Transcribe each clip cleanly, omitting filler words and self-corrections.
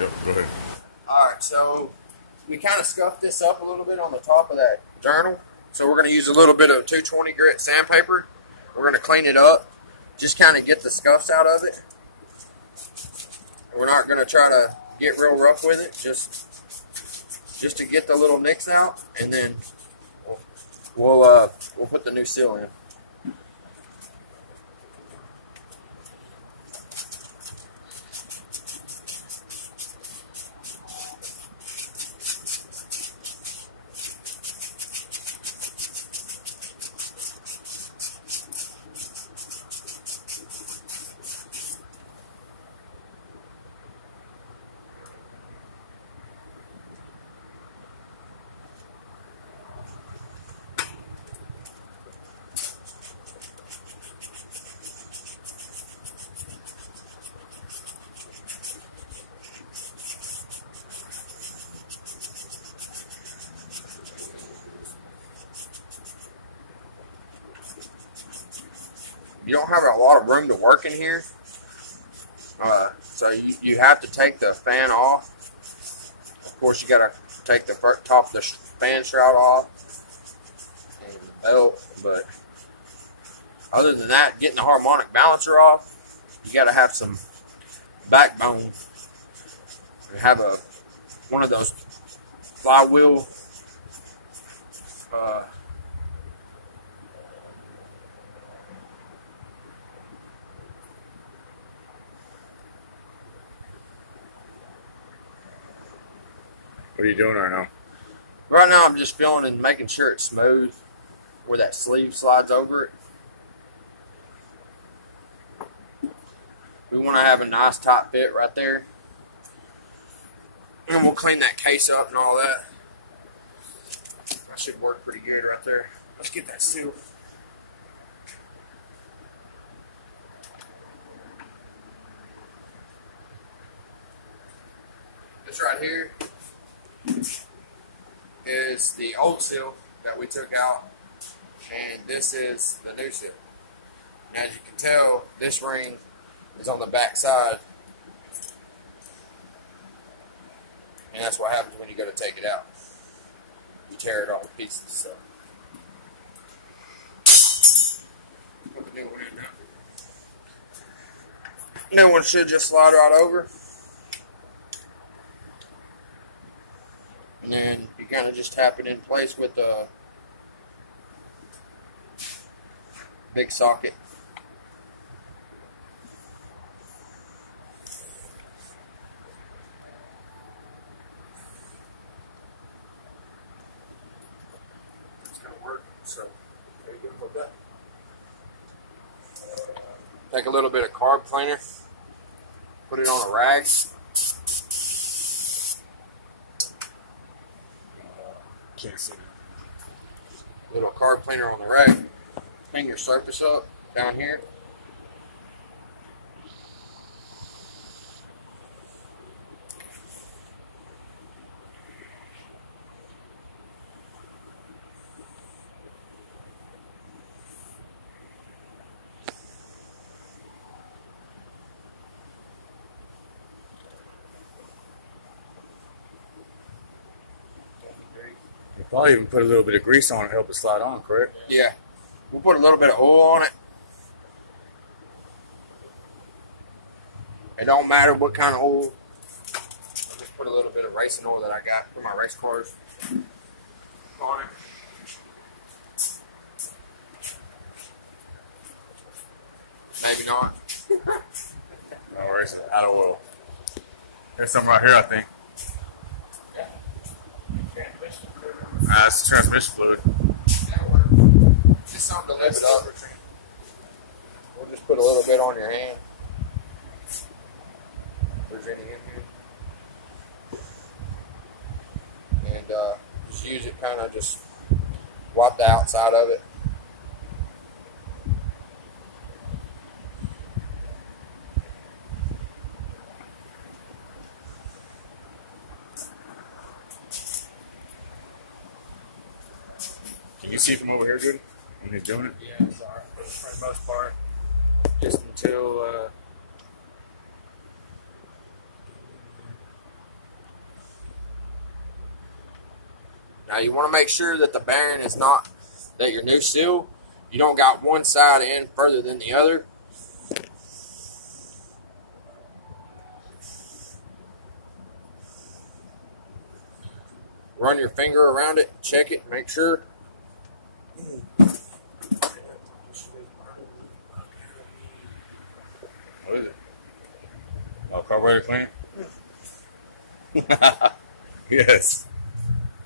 Yep, go ahead. Alright, so we kind of scuffed this up a little bit on the top of that journal. So we're going to use a little bit of 220 grit sandpaper. We're going to clean it up, just kind of get the scuffs out of it. We're not going to try to get real rough with it, just to get the little nicks out, and then we'll put the new seal in. You don't have a lot of room to work in here, so you have to take the fan off. Of course, you got to take the top of the fan shroud off and the belt, but other than that, getting the harmonic balancer off, you got to have some backbone and have one of those flywheel What are you doing right now? Right now, I'm just feeling and making sure it's smooth where that sleeve slides over it. We want to have a nice tight fit right there. And we'll clean that case up and all that. That should work pretty good right there. Let's get that seal. This right here is the old seal that we took out, and this is the new seal. And as you can tell, this ring is on the back side, and that's what happens when you go to take it out. You tear it all to pieces. So put the new one in now. New one should just slide right over. And then you kind of just tap it in place with a big socket. It's going to work. So there you go with that. Take a little bit of carb cleaner, put it on a rag. Can't see that. Little carb cleaner on the rack. Clean your surface up down here. You probably even put a little bit of grease on it to help it slide on, correct? Yeah. We'll put a little bit of oil on it. It don't matter what kind of oil. I'll just put a little bit of racing oil that I got for my race cars on it. Maybe not. No worries. Out of oil. There's some right here, I think. That's transmission fluid. Just something to lift it up. We'll just put a little bit on your hand. If there's any in here. And just use it, kind of just wipe the outside of it. Can you see from over here good when you're doing it? Yeah, sorry. For the most part. Just until Now you want to make sure that the bearing is not, that your new seal, you don't got one side in further than the other. Run your finger around it, check it, make sure. What is it? Oh, carburetor cleaner? Yes.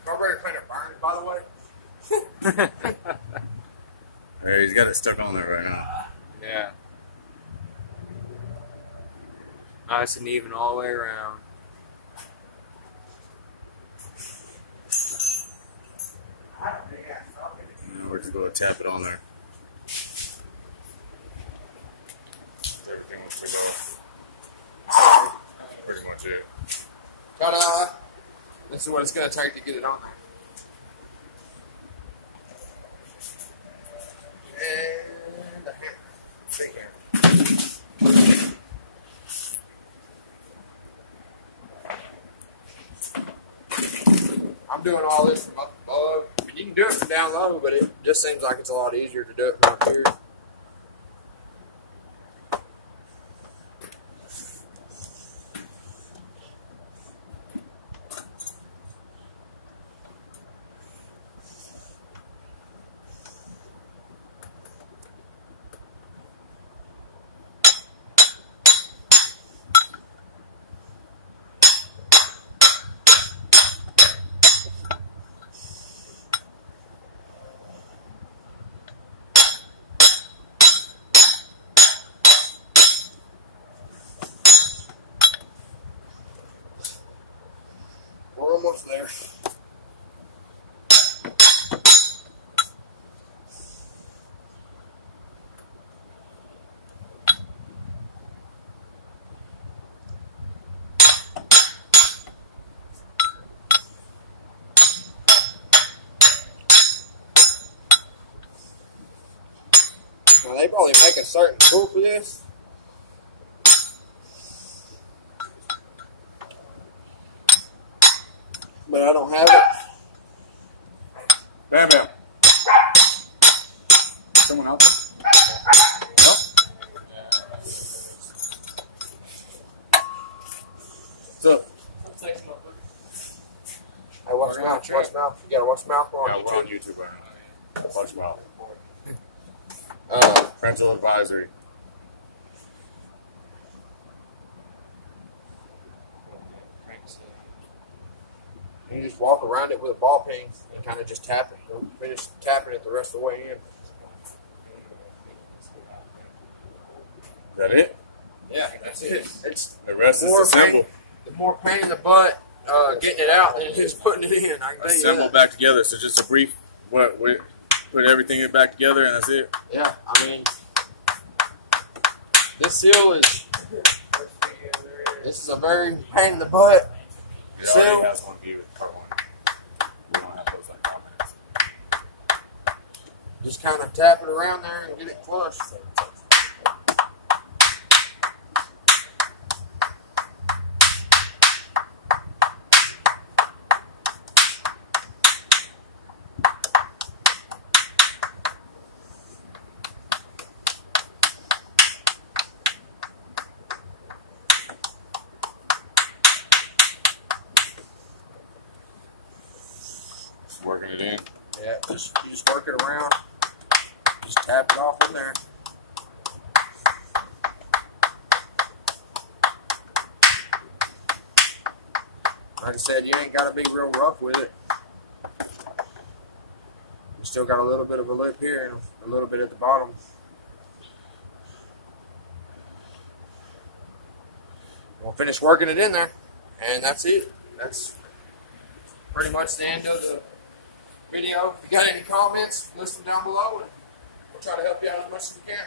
Carburetor cleaner burns, by the way. Yeah, he's got it stuck on there right now. Yeah. Nice and even all the way around. We're just going to tap it on there. Everything wants to go. Pretty much it. Ta-da! This is what it's going to take to get it on there. And a hammer. Big hammer. I'm doing all this from up above. I mean, you can do it from down low, but it just seems like it's a lot easier to do it from up here. We're almost there. Now they probably make a certain tool for this. But I don't have it. Bam, bam. Someone out there? Nope. What's up? Hey, watch mouth, watch mouth. You gotta watch mouth. We're Yeah, on we're on YouTube. YouTube right now. Watch mouth. Uh, Parental advisory. You just walk around it with a ball peen and kind of just tap it. You'll finish tapping it the rest of the way in. Is that it? Yeah, that's it. It's The rest is more assemble. pain. The more pain in the butt getting it out than it is putting it in. I can tell you Assemble that. back together. So just a brief, put everything back together and that's it. Yeah, I mean, this seal is. This is a very pain in the butt. It already seal. has one gear with car one. We don't have those like comments. Just kind of tap it around there and get it flush. Working it in. Yeah, you just work it around. Just tap it off in there. Like I said, you ain't got to be real rough with it. You still got a little bit of a lip here and a little bit at the bottom. We'll finish working it in there, and that's it. That's pretty much the end of the video. If you got any comments, list them down below, and we'll try to help you out as much as we can.